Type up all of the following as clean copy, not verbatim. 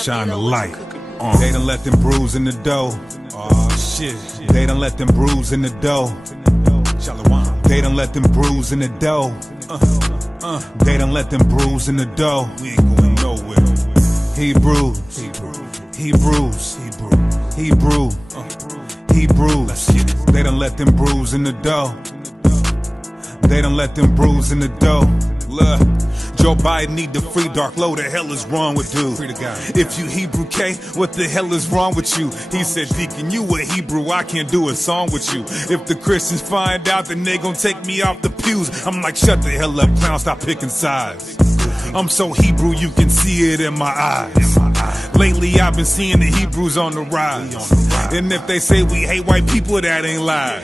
shine the light. They done let them bruise in the dough. Oh shit. They done let them bruise in the dough. They done let them bruise in the dough. They done let them bruise in the dough. We ain't going nowhere. Hebrews. They done let them bruise in the dough. They done let them bruise in the dough. Look, Joe Biden need to free Dark Low. The hell is wrong with dude? If you Hebrew K, what the hell is wrong with you? He said, Deacon, you a Hebrew, I can't do a song with you. If the Christians find out, then they gon' take me off the pews. I'm like, shut the hell up, clown, stop picking sides. I'm so Hebrew, you can see it in my eyes. Lately, I've been seeing the Hebrews on the rise. And if they say we hate white people, that ain't lies.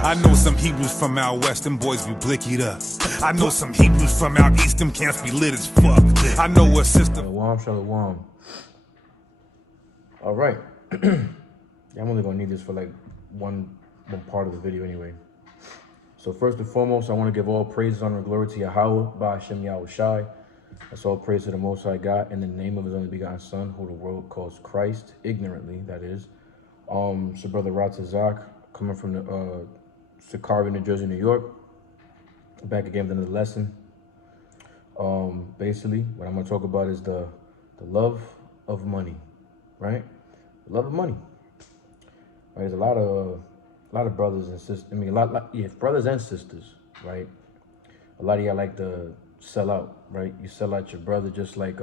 I know some Hebrews from out west, them boys be blickied up. I know some Hebrews from out east, them camps be lit as fuck. I know a sister. Shalom. All right. Yeah, I'm only gonna need this for like one part of the video anyway. So first and foremost, I want to give all praise, honor, and glory to Yahweh, Ba'ashem Yahushai. That's all praise to the Most High God in the name of His only begotten Son, who the world calls Christ, ignorantly, that is. So Brother Ratazak, coming from the SICARII, New Jersey, New York. Back again with another lesson. Basically, what I'm going to talk about is the love of money, right? The love of money. Right? There's a lot of brothers and sisters. I mean, brothers and sisters, right? A lot of y'all like to sell out, right? You sell out your brother just like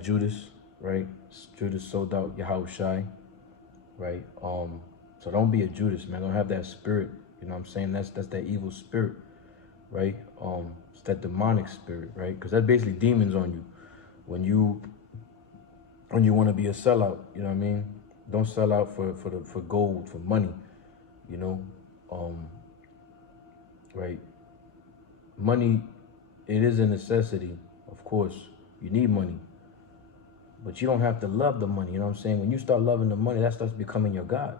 Judas, right? Judas sold out Yahushai, right? So don't be a Judas, man. Don't have that spirit. You know what I'm saying? That's that evil spirit, right? It's that demonic spirit, right? Because that's basically demons on you. When you want to be a sellout, you know what I mean? Don't sell out for gold, for money, you know? Right? Money, it is a necessity, of course. You need money. But you don't have to love the money, you know what I'm saying? When you start loving the money, that starts becoming your God,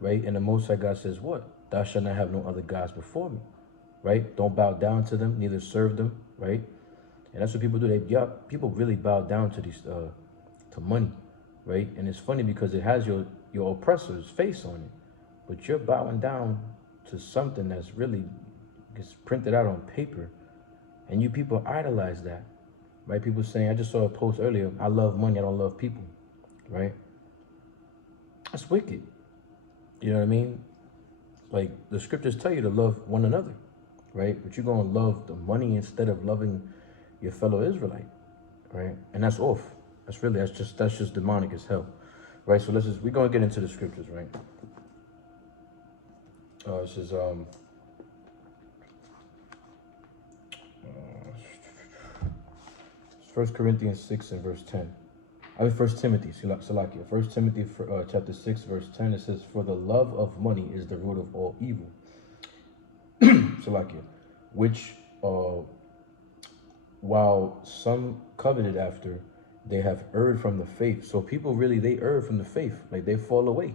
right? And the Most High God says what? Thou shalt not have no other gods before me, right? Don't bow down to them, neither serve them, right? And that's what people do. People really bow down to these, to money, right? And it's funny because it has your oppressor's face on it, but you're bowing down to something that's really gets printed out on paper, and you people idolize that, right? People saying, I just saw a post earlier, I love money, I don't love people, right? That's wicked. You know what I mean? Like the scriptures tell you to love one another, right? But you're going to love the money instead of loving your fellow Israelite, right? And that's off. That's just demonic as hell, right? So we're going to get into the scriptures, right? This is 1 Corinthians 6 and verse 10. I mean, 1 Timothy, Salakia. 1 Timothy chapter 6, verse 10, it says, for the love of money is the root of all evil. Salakia. Which, while some coveted after, they have erred from the faith. So people really, they err from the faith. Like they fall away.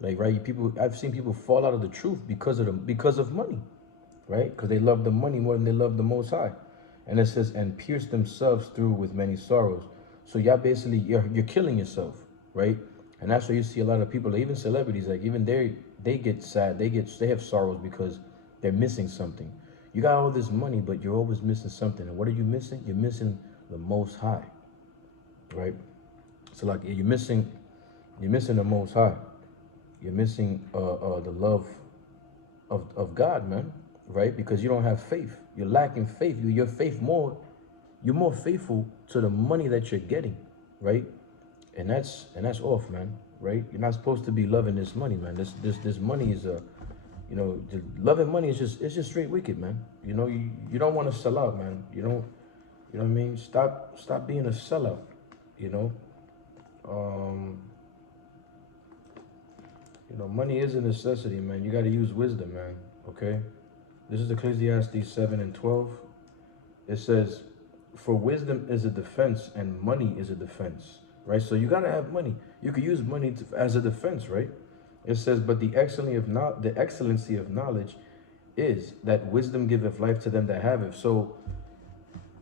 Like, right, I've seen people fall out of the truth because of money, right? Because they love the money more than they love the Most High. And it says, and pierce themselves through with many sorrows. So y'all basically, you're killing yourself, right? And that's why you see a lot of people, even celebrities, like even they get sad, they have sorrows because they're missing something. You got all this money, but you're always missing something. And what are you missing? You're missing the Most High, right? So like you're missing the Most High. You're missing the love of God, man, right? Because you don't have faith. You're lacking faith. You're more faithful to the money that you're getting, right? And that's off, man, right? You're not supposed to be loving this money, man. This money is loving money is just straight wicked, man. You know, you don't want to sell out, man. You know what I mean? Stop being a sellout, you know? Money is a necessity, man. You got to use wisdom, man, okay? This is Ecclesiastes 7 and 12. It says, for wisdom is a defense and money is a defense, right? So you got to have money. You could use money as a defense, right? It says, but the excellency of knowledge is that wisdom giveth life to them that have it. So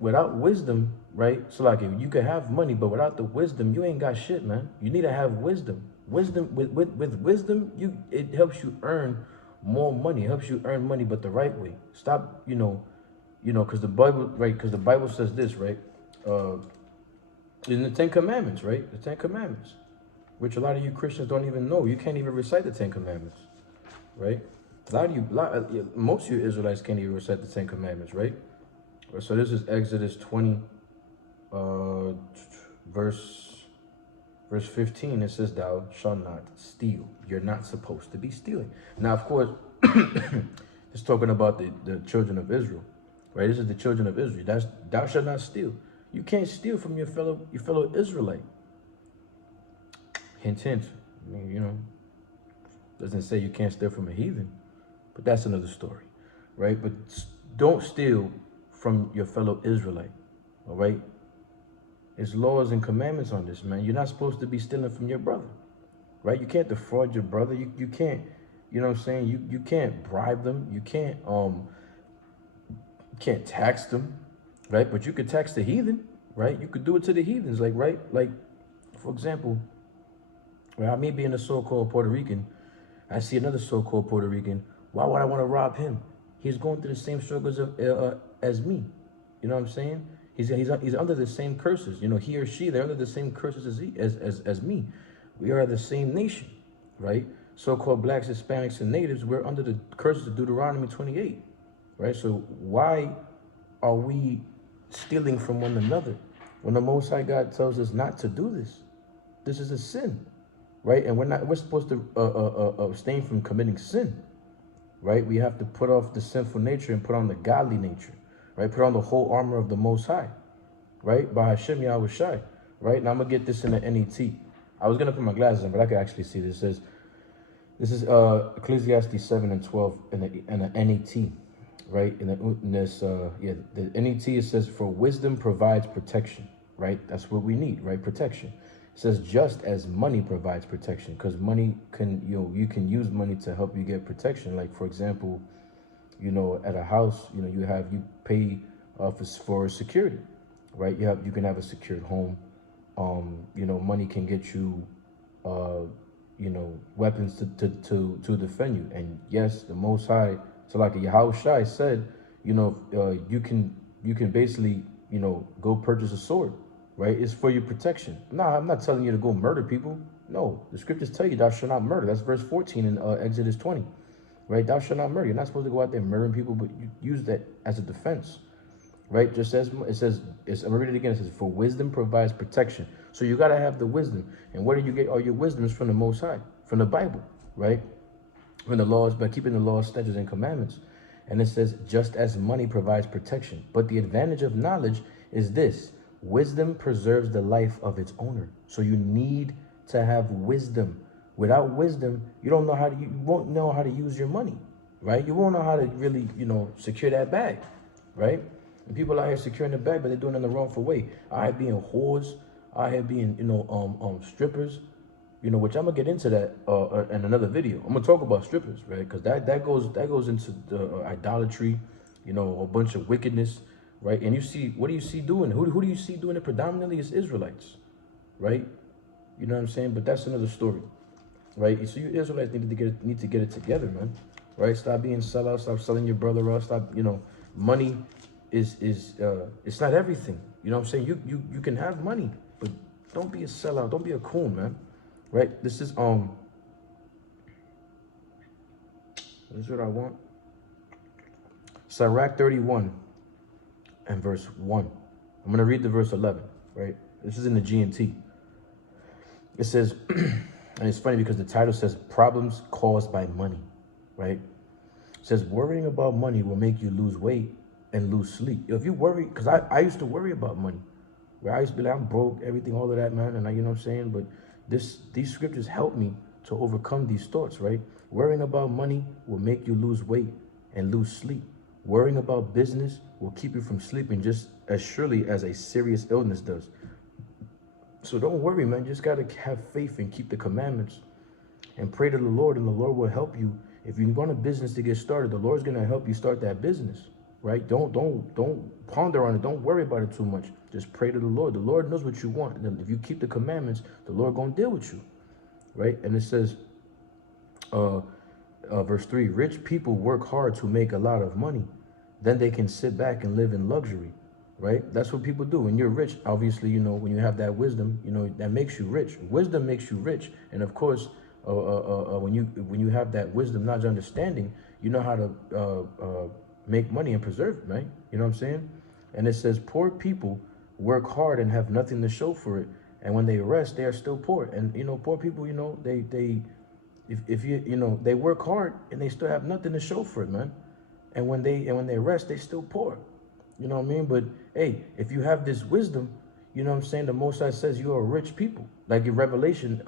without wisdom, right? So like, if you can have money, but without the wisdom, you ain't got shit, man. You need to have wisdom. Wisdom with wisdom, it helps you earn more money. It helps you earn money, but the right way. Stop, because the Bible, right? Because the Bible says this, right? In the Ten Commandments, right? The Ten Commandments, which a lot of you Christians don't even know. You can't even recite the Ten Commandments, right? Most of you Israelites can't even recite the Ten Commandments, right? So this is Exodus 20, verse 15. It says, "Thou shalt not steal." You're not supposed to be stealing. Now, of course, it's talking about the children of Israel, right? This is the children of Israel. That's "thou shalt not steal." You can't steal from your fellow Israelite. Hint, hint. I mean, doesn't say you can't steal from a heathen, but that's another story, right? But don't steal from your fellow Israelite, all right? There's laws and commandments on this, man. You're not supposed to be stealing from your brother, right? You can't defraud your brother. You can't, you know what I'm saying? You can't bribe them. You can't tax them, right? But you could tax the heathen, right? You could do it to the heathens, like, right? Like, for example, well, me being a so-called Puerto Rican, I see another so-called Puerto Rican. Why would I want to rob him? He's going through the same struggles as me. You know what I'm saying? He's under the same curses. He or she, they're under the same curses as me. We are the same nation, right? So-called blacks, Hispanics, and natives, we're under the curses of Deuteronomy 28, right? So why are we stealing from one another when the Most High God tells us not to do this? This is a sin, right? And we're supposed to abstain from committing sin, right? We have to put off the sinful nature and put on the godly nature, right? Put on the whole armor of the Most High, right? By Hashem Yahweh Shai, right? Now I'm gonna get this in the NET. I was gonna put my glasses on, but I can actually see this. This is Ecclesiastes 7:12 in the NET, right? The NET, it says, "For wisdom provides protection," right? That's what we need, right? Protection. It says, "Just as money provides protection," because money you can use money to help you get protection. Like, for example, at a house, you pay for security, right? You can have a secured home. Money can get you, weapons to defend you. And yes, the Most High, so like Yahushua said, you can basically, go purchase a sword, right? It's for your protection. Nah, I'm not telling you to go murder people. No, the scriptures tell you thou shalt not murder. That's verse 14 in Exodus 20, right? Thou shalt not murder. You're not supposed to go out there murdering people, but you use that as a defense, right? Just as it says, I'm gonna read it again. It says, "For wisdom provides protection." So you gotta have the wisdom. And where do you get all your wisdom? Is from the Most High, from the Bible, right? From the laws, by keeping the laws, statutes, and commandments. And it says, "Just as money provides protection, but the advantage of knowledge is this: wisdom preserves the life of its owner." So you need to have wisdom. Without wisdom, you won't know how to use your money, right? You won't know how to really, secure that bag, right? And people out here securing the bag, but they're doing it in the wrongful way. Out here being whores, out here being, strippers, which I'm gonna get into that in another video. I'm gonna talk about strippers, right? Because that goes into the idolatry, a bunch of wickedness, right? And what do you see doing? Who do you see doing it predominantly? Is Israelites, right? You know what I'm saying? But that's another story, right? So you Israelites need to get it together, man, right? Stop being sellouts. Stop selling your brother out. Stop, money is it's not everything. You know what I'm saying? You can have money, but don't be a sellout. Don't be a coon, man. Right? This is what I want. Sirach 31 and verse 1. I'm gonna read the verse 11, right? This is in the GNT. It says, and it's funny because the title says "Problems Caused by Money," right? It says, "Worrying about money will make you lose weight and lose sleep." If you worry, because I used to worry about money, where I used to be like, I'm broke, everything, all of that, man, and you know what I'm saying? But these scriptures help me to overcome these thoughts, right? Worrying about money will make you lose weight and lose sleep. Worrying about business will keep you from sleeping just as surely as a serious illness does. So don't worry, man. You just got to have faith and keep the commandments and pray to the Lord, and the Lord will help you. If you want a business to get started, the Lord's going to help you start that business, right? Don't ponder on it. Don't worry about it too much. Just pray to the Lord. The Lord knows what you want. And if you keep the commandments, the Lord gonna deal with you, right? And it says, verse 3, rich people work hard to make a lot of money. Then they can sit back and live in luxury, right? That's what people do. When you're rich, obviously, you know, when you have that wisdom, you know, that makes you rich. Wisdom makes you rich. And of course, when you have that wisdom, knowledge, understanding, you know how to make money and preserve it, right? You know what I'm saying? And it says, poor people work hard and have nothing to show for it. And when they rest, they are still poor. And, you know, poor people, you know, if you know, they work hard and they still have nothing to show for it, man. And when they rest, they still poor. You know what I mean? But hey, if you have this wisdom, you know what I'm saying, the Most High says you are a rich people. Like in Revelation,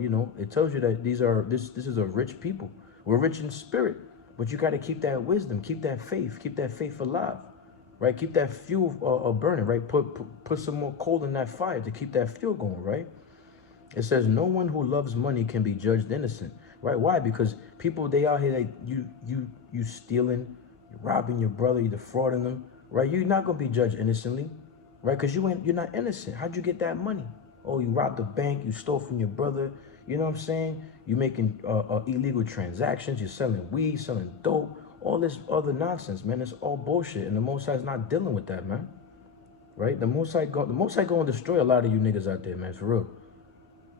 you know, it tells you that this is a rich people. We're rich in spirit, but you got to keep that wisdom, keep that faith alive, right? Keep that fuel burning, right? Put some more coal in that fire to keep that fuel going, right? It says no one who loves money can be judged innocent, right? Why? Because people, they out here like you stealing, you're robbing your brother, you're defrauding them, right? You're not gonna be judged innocently, right? Because you're not innocent. How'd you get that money? Oh, you robbed the bank, you stole from your brother. You know what I'm saying? You're making illegal transactions. You're selling weed, selling dope, all this other nonsense, man. It's all bullshit, and the Most High is not dealing with that, man. Right? The Most High gonna destroy a lot of you niggas out there, man. For real.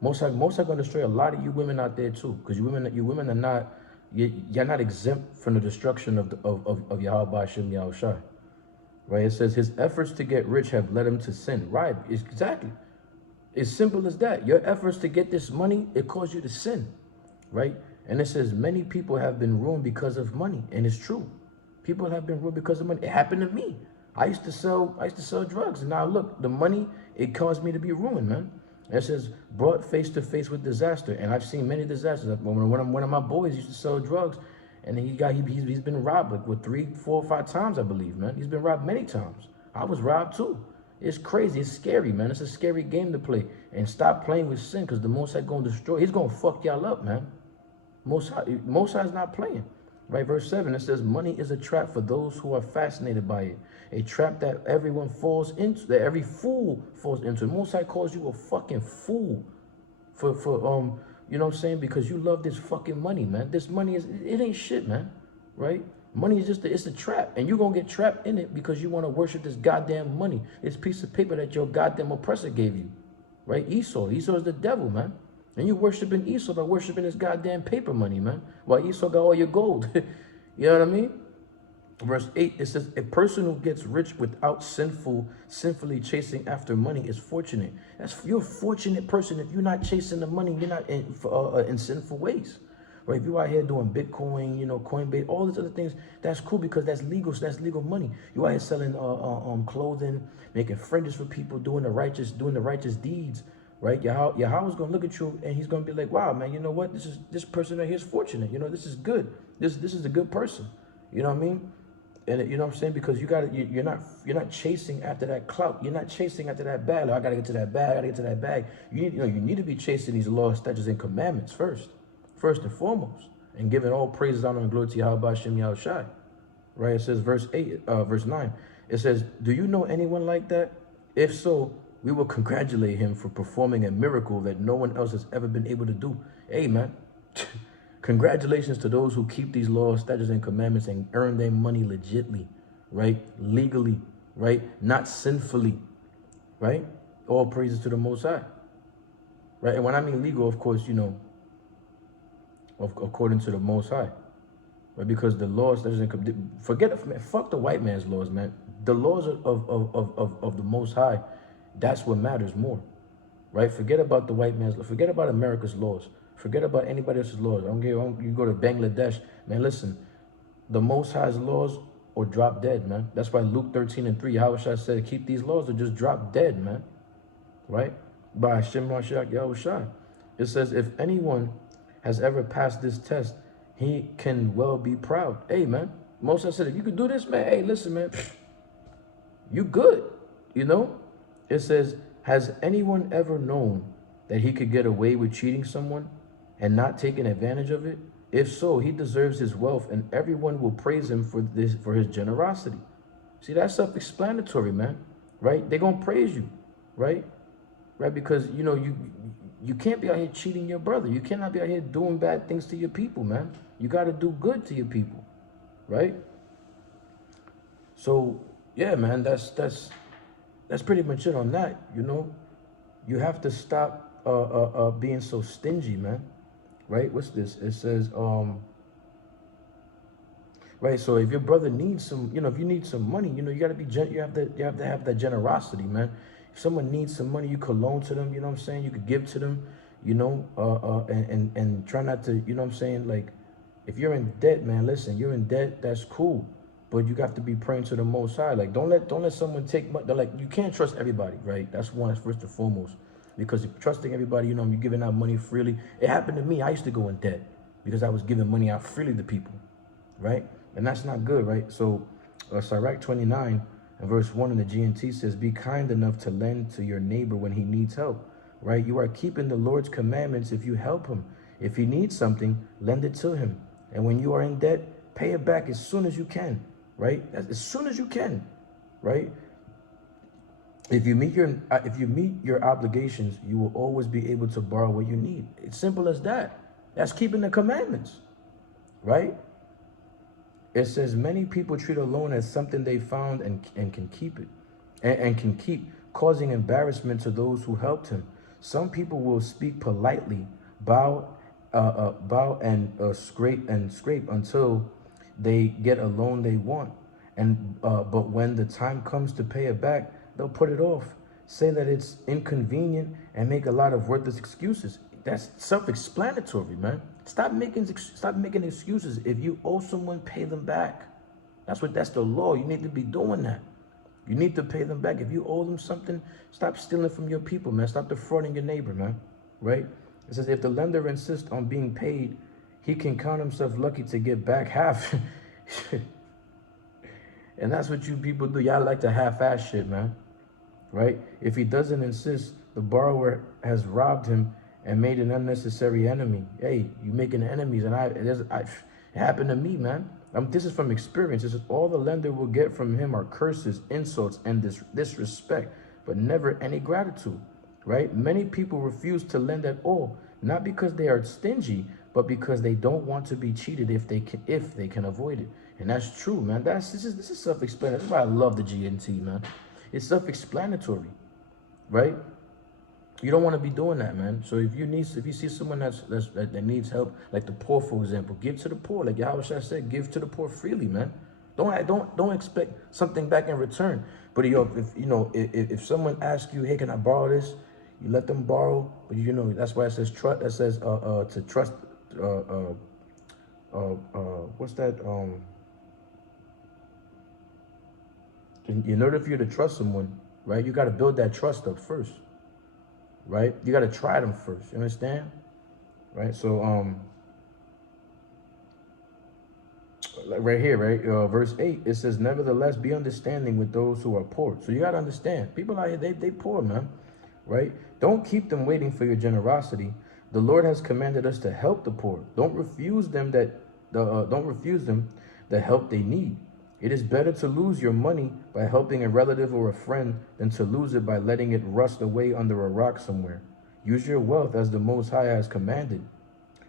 Most High gonna destroy a lot of you women out there too, because you women are not, you're not exempt from the destruction of Yahweh Hashem Yahushai. Right? It says his efforts to get rich have led him to sin. Right? Exactly. It's simple as that. Your efforts to get this money, it caused you to sin. Right? And it says many people have been ruined because of money, and it's true. People have been ruined because of money. It happened to me. I used to sell drugs, and now look, the money, it caused me to be ruined, man. It says brought face to face with disaster, and I've seen many disasters. One of my boys used to sell drugs, and he's been robbed like with 3, 4, 5 times, I believe, man. He's been robbed many times. I was robbed too. It's crazy. It's scary, man. It's a scary game to play. And stop playing with sin, because the Most High gonna destroy. He's gonna fuck y'all up, man. Most High is not playing. Right, verse 7, it says, money is a trap for those who are fascinated by it. A trap that everyone falls into, that every fool falls into. Most High calls you a fucking fool for you know what I'm saying? Because you love this fucking money, man. This money it ain't shit, man. Right? Money is just, it's a trap. And you're going to get trapped in it because you want to worship this goddamn money. This piece of paper that your goddamn oppressor gave you. Right? Esau is the devil, man. And you worshiping Esau by worshiping this goddamn paper money, man. While Esau got all your gold. You know what I mean? Verse 8, it says, a person who gets rich without sinfully chasing after money is fortunate. You're a fortunate person if you're not chasing the money, you're not in sinful ways. Right? If you're out here doing Bitcoin, you know, Coinbase, all these other things, that's cool because that's legal. So that's legal money. You out here selling clothing, making fringes for people, doing the righteous deeds. Right? Yahweh's gonna look at you and he's gonna be like, wow, man, you know what? This person right here is fortunate. You know, this is good. This is a good person. You know what I mean? And you know what I'm saying? Because you're not chasing after that clout. You're not chasing after that bag. Like, I gotta get to that bag. I gotta get to that bag. You need to be chasing these laws, statutes, and commandments first and foremost, and giving all praises, honor, and glory to Yahweh Hashem Yahushai. Right? It says verse 9. It says, do you know anyone like that? If so, we will congratulate him for performing a miracle that no one else has ever been able to do. Hey, man. Congratulations to those who keep these laws, statutes, and commandments and earn their money legitly, right? Legally, right? Not sinfully, right? All praises to the Most High, right? And when I mean legal, of course, you know, according to the Most High, right? Because the laws, fuck the white man's laws, man. The laws of the Most High, that's what matters more, right? Forget about the white man's law. Forget about America's laws. Forget about anybody else's laws. You go to Bangladesh, man, listen, the Most High's laws or drop dead, man. That's why Luke 13:3, Yahushua said, keep these laws or just drop dead, man. Right? By Hashem Mashiach Yahushua. It says, if anyone has ever passed this test, he can well be proud. Hey, man, Most High said, if you could do this, man, hey, listen, man, you good, you know? It says, has anyone ever known that he could get away with cheating someone and not taking advantage of it? If so, he deserves his wealth, and everyone will praise him for his generosity. See, that's self-explanatory, man, right? They're going to praise you, right? Right, because, you know, you can't be out here cheating your brother. You cannot be out here doing bad things to your people, man. You got to do good to your people, right? So, yeah, man, that's pretty much it on that, you know? You have to stop being so stingy, man. Right? What's this? It says, right. So if your brother needs some, you know, if you need some money, you know, you gotta be, you have to have that generosity, man. If someone needs some money, you could loan to them. You know what I'm saying? You could give to them. You know, and try not to, you know what I'm saying? Like, if you're in debt, man, listen, you're in debt. That's cool, but you have to be praying to the Most High. Like, don't let someone take money. Like, you can't trust everybody, right? That's one, first and foremost. Because if trusting everybody, you know, you're giving out money freely. It happened to me. I used to go in debt because I was giving money out freely to people, right? And that's not good, right? So, SICARII 29 and verse 1 in the GNT says, be kind enough to lend to your neighbor when he needs help, right? You are keeping the Lord's commandments if you help him. If he needs something, lend it to him. And when you are in debt, pay it back as soon as you can, right? As soon as you can, right? If you meet your obligations, you will always be able to borrow what you need. It's simple as that. That's keeping the commandments, right? It says many people treat a loan as something they found and can keep it, and can keep, causing embarrassment to those who helped him. Some people will speak politely, bow and scrape until they get a loan they want, and but when the time comes to pay it back, they'll put it off, say that it's inconvenient, and make a lot of worthless excuses. That's self-explanatory, man. Stop making excuses. If you owe someone, pay them back. That's the law. You need to be doing that. You need to pay them back. If you owe them something, stop stealing from your people, man. Stop defrauding your neighbor, man. Right? It says if the lender insists on being paid, he can count himself lucky to get back half. And that's what you people do. Y'all like to half-ass shit, man. Right? If he doesn't insist, the borrower has robbed him and made an unnecessary enemy. Hey, you making enemies, and it happened to me, man. This is from experience. This is all the lender will get from him are curses, insults, and disrespect, but never any gratitude. Right? Many people refuse to lend at all, not because they are stingy, but because they don't want to be cheated if they can avoid it. And that's true, man. This is self-explanatory. That's why I love the GNT, man. It's self-explanatory, right? You don't want to be doing that, man. So if you see someone that needs help, like the poor, for example, give to the poor. Like Yahweh said, give to the poor freely, man. Don't expect something back in return. But if someone asks you, hey, can I borrow this? You let them borrow. But you know that's why it says trust. It says to trust. What's that? In order for you to trust someone, right, you got to build that trust up first, right? You got to try them first. You understand? Right? So, right here, right, verse 8, it says, nevertheless, be understanding with those who are poor. So you got to understand. People out here, they poor, man, right? Don't keep them waiting for your generosity. The Lord has commanded us to help the poor. Don't refuse them the help they need. It is better to lose your money by helping a relative or a friend than to lose it by letting it rust away under a rock somewhere. Use your wealth as the Most High has commanded,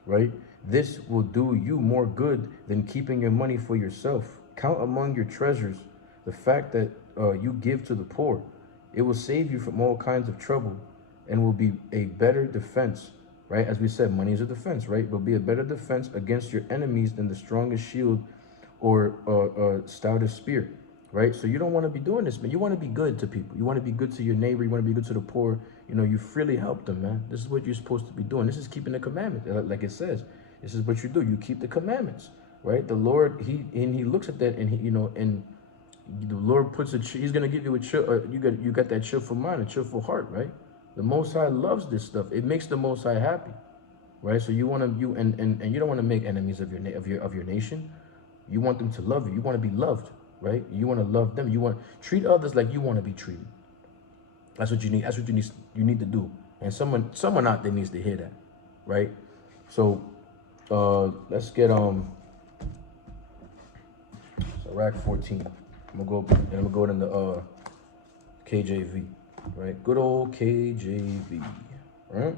right? This will do you more good than keeping your money for yourself. Count among your treasures the fact that you give to the poor. It will save you from all kinds of trouble and will be a better defense, right? As we said, money is a defense, right? Will be a better defense against your enemies than the strongest shield or stoutest spear, right? So you don't want to be doing this, man. You want to be good to people. You want to be good to your neighbor. You want to be good to the poor. You know, you freely help them, man. This is what you're supposed to be doing. This is keeping the commandments, like it says. This is what you do. You keep the commandments, right? The Lord, he looks at that, and and the Lord puts he's gonna give you a chill. You got that cheerful mind, a cheerful heart, right? The Most High loves this stuff. It makes the Most High happy, right? So you want to and you don't want to make enemies of your nation. You want them to love you. You want to be loved, right? You want to love them. You want to treat others like you want to be treated. That's what you need. That's what you need to do. And someone out there needs to hear that, right? So let's get SICARII 14. I'm gonna go in the KJV, right? Good old KJV, right?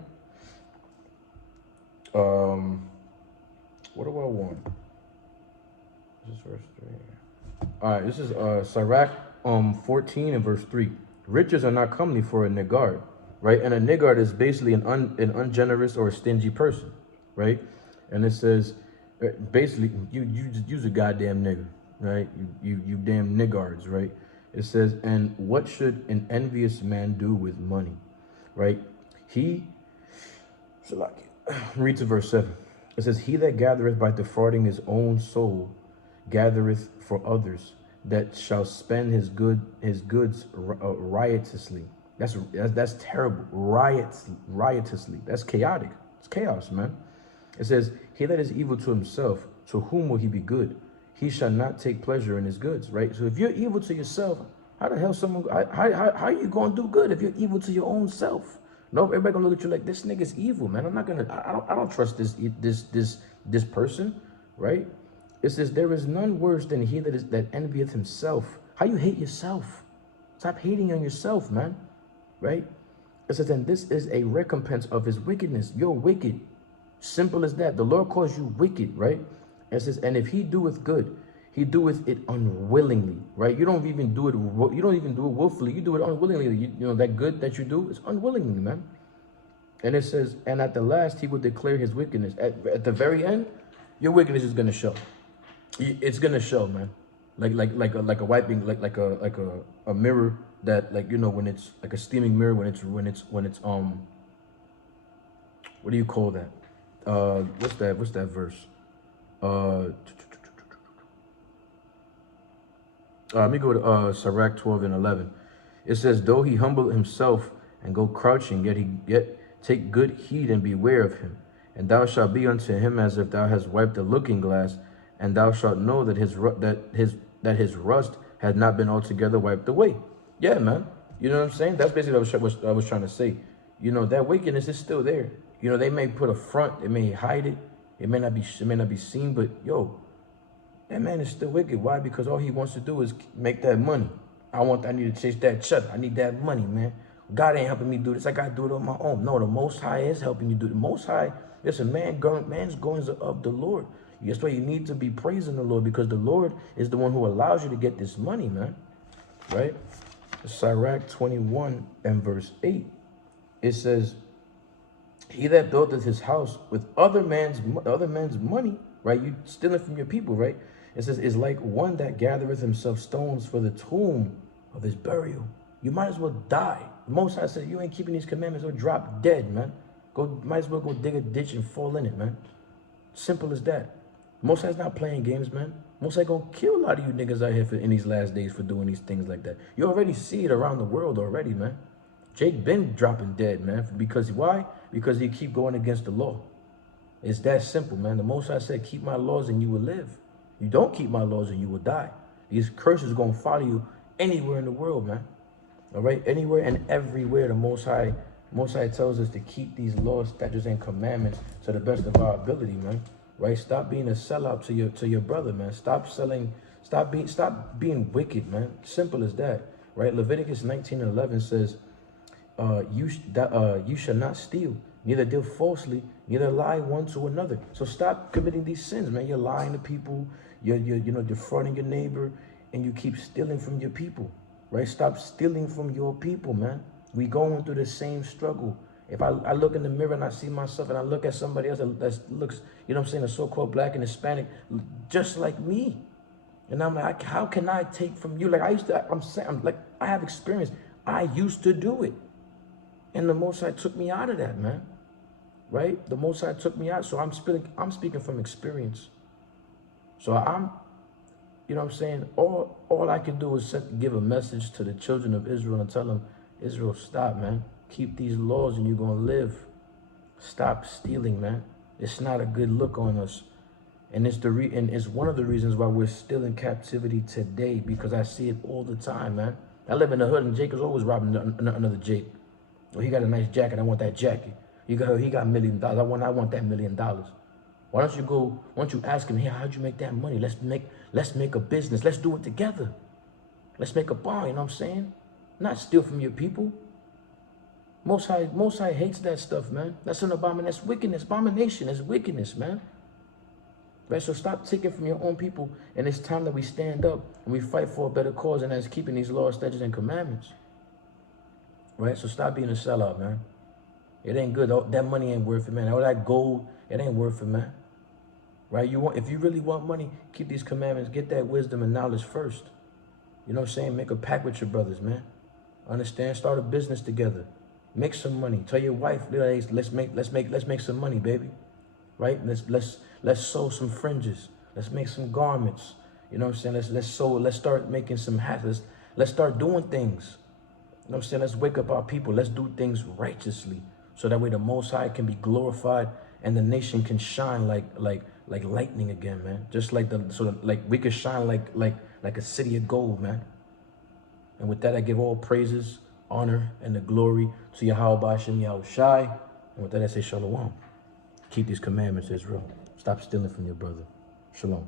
What do I want? This is verse 3. All right, this is Sirach 14 and verse 3. Riches are not comely for a niggard, right? And a niggard is basically an ungenerous or a stingy person, right? And it says, basically, you just use a goddamn nigger, right? You damn niggards, right? It says, and what should an envious man do with money, right? Read to verse 7. It says, he that gathereth by defrauding his own soul gathereth for others, that shall spend his goods riotously. That's terrible. Riotously. That's chaotic. It's chaos, man. It says, he that is evil to himself, to whom will he be good? He shall not take pleasure in his goods, right? So if you're evil to yourself, how the hell how are you going to do good if you're evil to your own self? No, everybody gonna look at you like, this nigga's evil, man. I don't trust this person, right? It says, there is none worse than he that envieth himself. How you hate yourself? Stop hating on yourself, man, right? It says, and this is a recompense of his wickedness. You're wicked. Simple as that. The Lord calls you wicked, right? It says, and if he doeth good, he doeth it unwillingly, right? You don't even do it willfully. You do it unwillingly. You know, that good that you do is unwillingly, man. And it says, and at the last, he will declare his wickedness. At the very end, your wickedness is going to show. It's going to show, man. Like a wiping, like a mirror that, like, you know, when it's like a steaming mirror, when it's what do you call that? What's that verse? Let me go to Sirach 12 and 11. It says, though he humble himself and go crouching, yet take good heed and beware of him. And thou shalt be unto him as if thou hast wiped a looking glass, and thou shalt know that his rust had not been altogether wiped away. Yeah, man. You know what I'm saying? That's basically what I was trying to say. You know, that wickedness is still there. You know, they may put a front, they may hide it, it may not be seen, but yo, that man is still wicked. Why? Because all he wants to do is make that money. I need to chase that cheddar. I need that money, man. God ain't helping me do this. I got to do it on my own. No, the Most High is helping you do it. The Most High, listen, man's goings are of the Lord. That's why you need to be praising the Lord, because the Lord is the one who allows you to get this money, man. Right? Sirach 21 and verse 8. It says, he that buildeth his house with other man's money, right? You stealing from your people, right? It says, is like one that gathereth himself stones for the tomb of his burial. You might as well die. The Most High said, you ain't keeping these commandments, or drop dead, man. Might as well go dig a ditch and fall in it, man. Simple as that. Most High's not playing games, man. Most High gonna kill a lot of you niggas out here in these last days for doing these things like that. You already see it around the world already, man. Jake been dropping dead, man. Because why? Because he keep going against the law. It's that simple, man. The Most High said, keep my laws and you will live. You don't keep my laws and you will die. These curses are going to follow you anywhere in the world, man. All right? Anywhere and everywhere, the Most High tells us to keep these laws, statutes, and commandments to the best of our ability, man. Right? Stop being a sellout to your brother, man. Stop being wicked, man. Simple as that. Right? Leviticus 19:11 says, you shall not steal, neither deal falsely, neither lie one to another. So stop committing these sins, man. You're lying to people, you're defrauding your neighbor, and you keep stealing from your people, right? Stop stealing from your people, man. We going through the same struggle. If I look in the mirror and I see myself and I look at somebody else that looks, you know what I'm saying, a so-called black and Hispanic, just like me. And I'm like, how can I take from you? Like I have experience. I used to do it. And the Most High took me out of that, man. Right? The Most High took me out. So I'm speaking from experience. So you know what I'm saying? All I can do is give a message to the children of Israel and tell them, Israel, stop, man. Keep these laws and you're going to live. Stop stealing, man. It's not a good look on us. And it's one of the reasons why we're still in captivity today, because I see it all the time, man. I live in the hood and Jake is always robbing another Jake. Well, he got a nice jacket. I want that jacket. He got $1 million. I want that $1 million. Why don't you ask him, hey, how'd you make that money? Let's make a business. Let's do it together. Let's make a bond, you know what I'm saying? Not steal from your people. Most High hates that stuff, man. That's an abomination. That's wickedness. Abomination is wickedness, man. Right? So stop taking from your own people. And it's time that we stand up and we fight for a better cause, and that's keeping these laws, statutes, and commandments. Right? So stop being a sellout, man. It ain't good. That money ain't worth it, man. All that gold, it ain't worth it, man. Right? If you really want money, keep these commandments. Get that wisdom and knowledge first. You know what I'm saying? Make a pact with your brothers, man. Understand? Start a business together. Make some money. Tell your wife, hey, let's make some money, baby. Right? Let's sew some fringes. Let's make some garments. You know what I'm saying? Let's sew. Let's start making some hats. Let's start doing things. You know what I'm saying? Let's wake up our people. Let's do things righteously, so that way the Most High can be glorified and the nation can shine like lightning again, man. Just like we could shine like a city of gold, man. And with that, I give all praises, honor, and the glory to Yahweh Ba'ashem Yahushai. And with that, I say shalom. Keep these commandments, Israel. Stop stealing from your brother. Shalom.